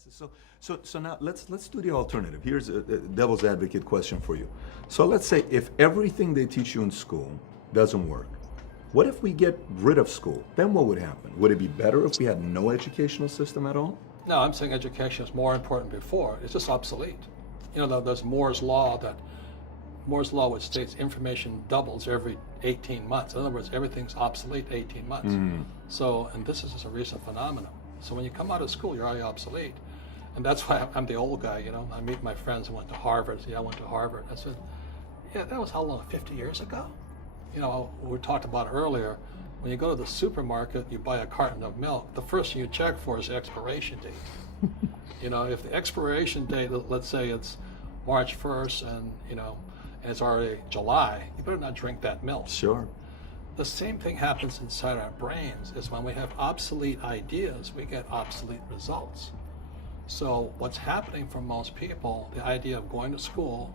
classes. So now let's do the alternative. Here's a devil's advocate question for you. So let's say if everything they teach you in school doesn't work, what if we get rid of school? Then what would happen? Would it be better if we had no educational system at all? No, I'm saying education is more important before. It's just obsolete. You know, there's Moore's law, which states information doubles every 18 months. In other words, everything's obsolete 18 months. So, and this is just a recent phenomenon. So when you come out of school, you're already obsolete. And that's why I'm the old guy, you know. I meet my friends who went to Harvard. Yeah, I went to Harvard. I said, yeah, that was how long, 50 years ago? You know, we talked about earlier, when you go to the supermarket, you buy a carton of milk, the first thing you check for is the expiration date. You know, if the expiration date, let's say it's March 1st and, you know, and it's already July, you better not drink that milk. Sure. The same thing happens inside our brains, is when we have obsolete ideas, we get obsolete results. So what's happening for most people, the idea of going to school,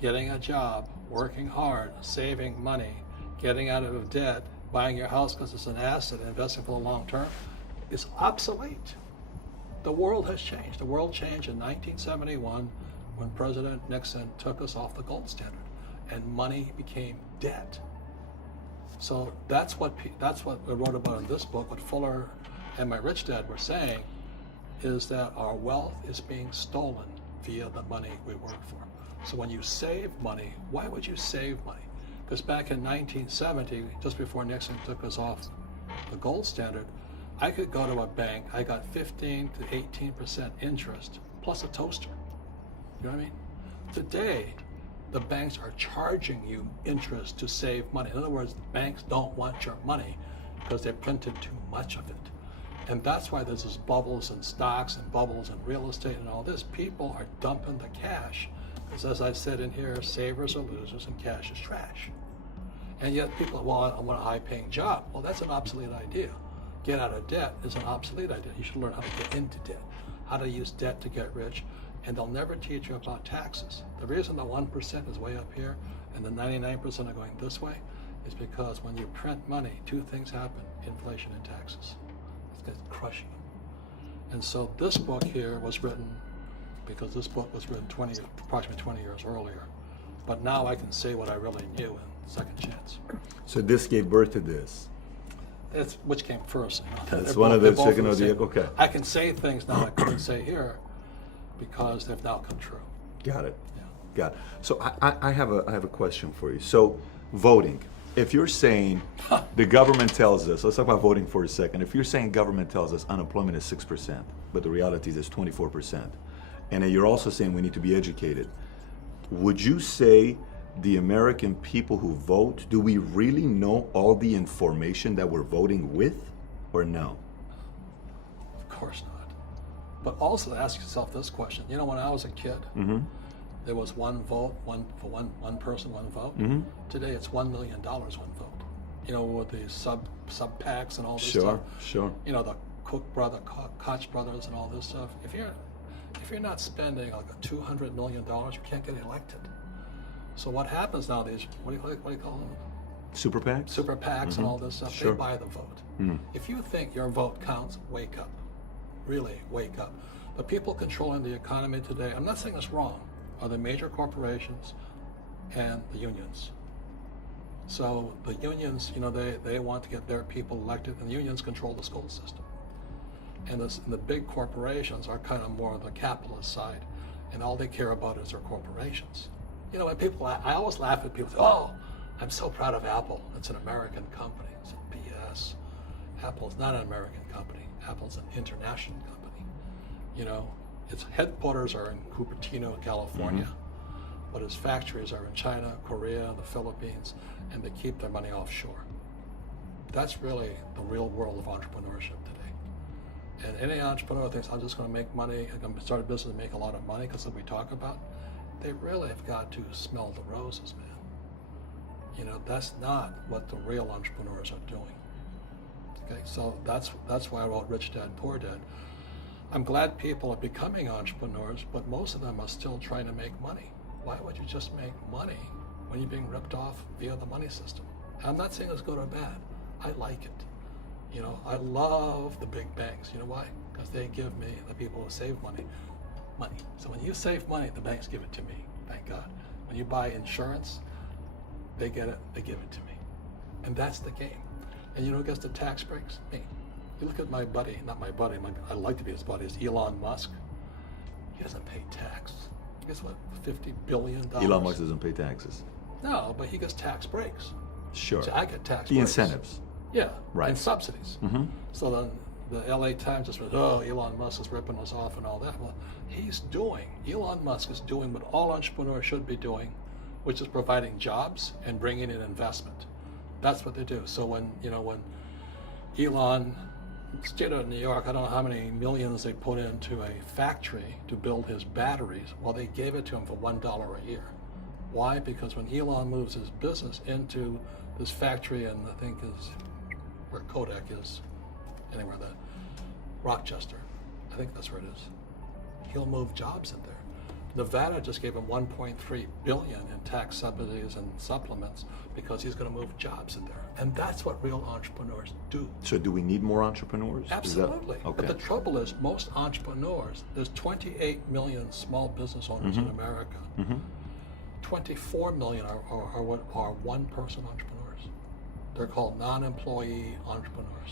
getting a job, working hard, saving money, getting out of debt, buying your house because it's an asset, investing for the long term, is obsolete. The world has changed. The world changed in 1971 when President Nixon took us off the gold standard and money became debt. So that's what we wrote about in this book. What Fuller and my rich dad were saying is that our wealth is being stolen via the money we work for. So when you save money, why would you save money? Because back in 1970, just before Nixon took us off the gold standard, I could go to a bank, I got 15 to 18% interest plus a toaster. You know what I mean? Today, the banks are charging you interest to save money. In other words, banks don't want your money because they printed too much of it. And that's why there's this bubbles in stocks and bubbles in real estate and all this. People are dumping the cash. Because as I said in here, savers are losers and cash is trash. And yet people, well, I want a high-paying job. Well, that's an obsolete idea. Get out of debt is an obsolete idea. You should learn how to get into debt, how to use debt to get rich, and they'll never teach you about taxes. The reason the 1% is way up here and the 99% are going this way is because when you print money, two things happen: inflation and taxes. It's crushing them. And so this book here was written because this book was written approximately 20 years earlier. But now I can say what I really knew in Second Chance. So this gave birth to this. That's which came first. You know? That's one of the chicken or the egg. Okay. I can say things now I couldn't say here because they've now come true. Got it. Yeah. Got it. So I have a question for you. So voting. If you're saying the government tells us, let's talk about voting for a second. If you're saying government tells us unemployment is 6%, but the reality is it's 24%, and then you're also saying we need to be educated, would you say the American people who vote, do we really know all the information that we're voting with, or no? Of course not. But also ask yourself this question. You know, when I was a kid, there was one vote, one person, one vote. Today it's $1 million, one vote. You know, with the sub PACs and all this stuff. Sure. You know, the Koch brothers and all this stuff. If you're not spending like $200 million, you can't get elected. So what happens nowadays? What do you call them? Super PACs. Super PACs and all this stuff. Sure. They buy the vote. If you think your vote counts, wake up. Really, wake up. The people controlling the economy today, I'm not saying it's wrong, are the major corporations and the unions. So the unions, you know, they want to get their people elected, and the unions control the school system. And the big corporations are kind of more on the capitalist side, and all they care about is their corporations. You know, when people, I always laugh at people, say, oh, I'm so proud of Apple. It's an American company. It's a BS. Apple's not an American company. Apple's an international company. You know, its headquarters are in Cupertino, California, but its factories are in China, Korea, the Philippines, and they keep their money offshore. That's really the real world of entrepreneurship today. And any entrepreneur thinks, I'm just going to make money, I'm going to start a business and make a lot of money because of what we talk about. They really have got to smell the roses, man. You know, that's not what the real entrepreneurs are doing. Okay, so that's why I wrote Rich Dad, Poor Dad. I'm glad people are becoming entrepreneurs, but most of them are still trying to make money. Why would you just make money when you're being ripped off via the money system? I'm not saying it's good or bad. I like it. You know, I love the big banks. You know why? because they give me, the people who save money. So when you save money, the banks give it to me, thank God. When you buy insurance, they get it, they give it to me. And that's the game. And you know who gets the tax breaks? Me. You look at my buddy, not my buddy, I'd like to be his buddy, is Elon Musk. He doesn't pay tax. Guess what, $50 billion? Elon Musk doesn't pay taxes. No, but he gets tax breaks. Sure. So I get tax The breaks. incentives. Yeah, Right. and subsidies. Mm-hmm. So then the LA Times just went, oh, Elon Musk is ripping us off and all that. Well, Elon Musk is doing what all entrepreneurs should be doing, which is providing jobs and bringing in investment. That's what they do. So when Elon, state of New York, I don't know how many millions they put into a factory to build his batteries. Well, they gave it to him for $1 a year. Why? Because when Elon moves his business into this factory, and I think is where Kodak is, anywhere, the Rochester, I think that's where it is. He'll move jobs in there. Nevada just gave him $1.3 billion in tax subsidies and supplements because he's going to move jobs in there. And that's what real entrepreneurs do. So do we need more entrepreneurs? Is that- Absolutely. okay. But the trouble is, most entrepreneurs, there's 28 million small business owners in America. 24 million are what are one-person entrepreneurs. They're called non-employee entrepreneurs.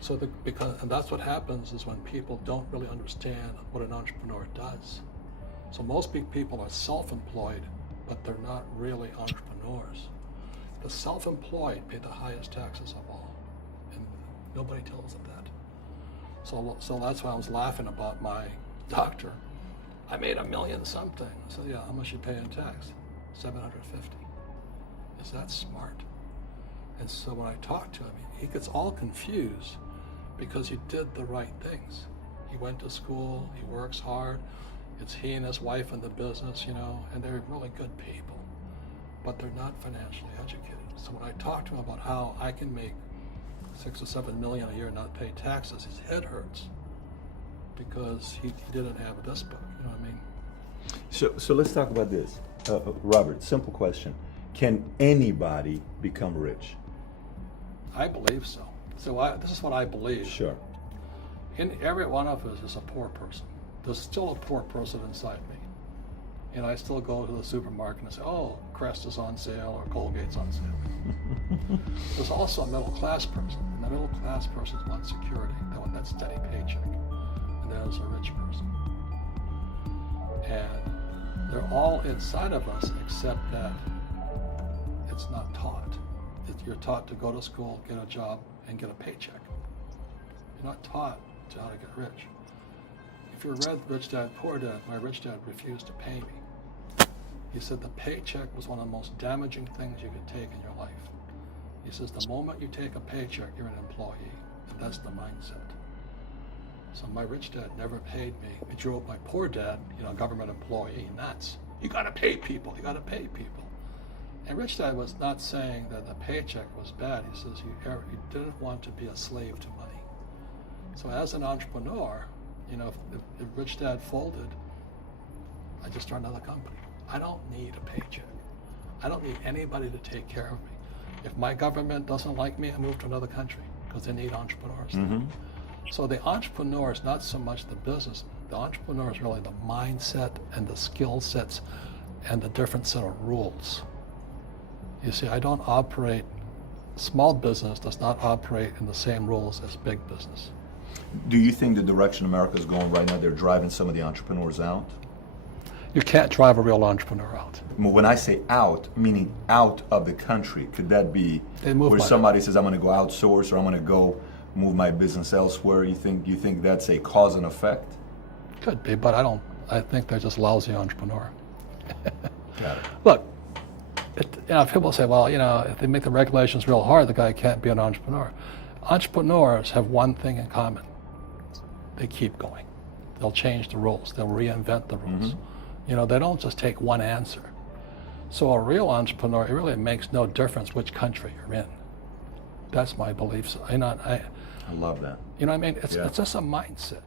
So and that's what happens is when people don't really understand what an entrepreneur does. So most big people are self-employed, but they're not really entrepreneurs. The self-employed pay the highest taxes of all, and nobody tells them that. So that's why I was laughing about my doctor. I made $1 million something. I said, yeah, how much you pay in tax? $750. Is that smart? And so when I talk to him, he gets all confused because he did the right things. He went to school, he works hard. It's he and his wife in the business, and they're really good people, but they're not financially educated. So when I talk to him about how I can make $6 or $7 million a year and not pay taxes, his head hurts because he didn't have this book. You know what I mean? So let's talk about this. Robert, simple question. Can anybody become rich? I believe so. So this is what I believe. Sure. In every one of us is a poor person. There's still a poor person inside me. And I still go to the supermarket and say, oh, Crest is on sale or Colgate's on sale. There's also a middle class person. And the middle class person wants security. They want that steady paycheck. And there's a rich person. And they're all inside of us except that it's not taught. You're taught to go to school, get a job, and get a paycheck. You're not taught how to get rich. If you read Rich Dad, Poor Dad, my rich dad refused to pay me. He said the paycheck was one of the most damaging things you could take in your life. He says the moment you take a paycheck, you're an employee, and that's the mindset. So my rich dad never paid me. He drove my poor dad, government employee, nuts. You gotta pay people, you gotta pay people. And Rich Dad was not saying that the paycheck was bad. He says you didn't want to be a slave to money. So as an entrepreneur, if Rich Dad folded, I just start another company. I don't need a paycheck. I don't need anybody to take care of me. If my government doesn't like me, I move to another country because they need entrepreneurs. So the entrepreneur is not so much the business. The entrepreneur is really the mindset and the skill sets and the different set of rules. You see, small business does not operate in the same rules as big business. Do you think the direction America is going right now, they're driving some of the entrepreneurs out? You can't drive a real entrepreneur out. When I say out, meaning out of the country, could that be They move where by- somebody says, I'm going to go outsource or I'm going to go move my business elsewhere? You think that's a cause and effect? Could be, but I think they're just lousy entrepreneur. Got it. Look, people say, well, if they make the regulations real hard, the guy can't be an entrepreneur. Entrepreneurs have one thing in common. They keep going. They'll change the rules. They'll reinvent the rules. They don't just take one answer. So a real entrepreneur, it really makes no difference which country you're in. That's my belief. I I love that. You know what I mean? It's Yeah. just a mindset.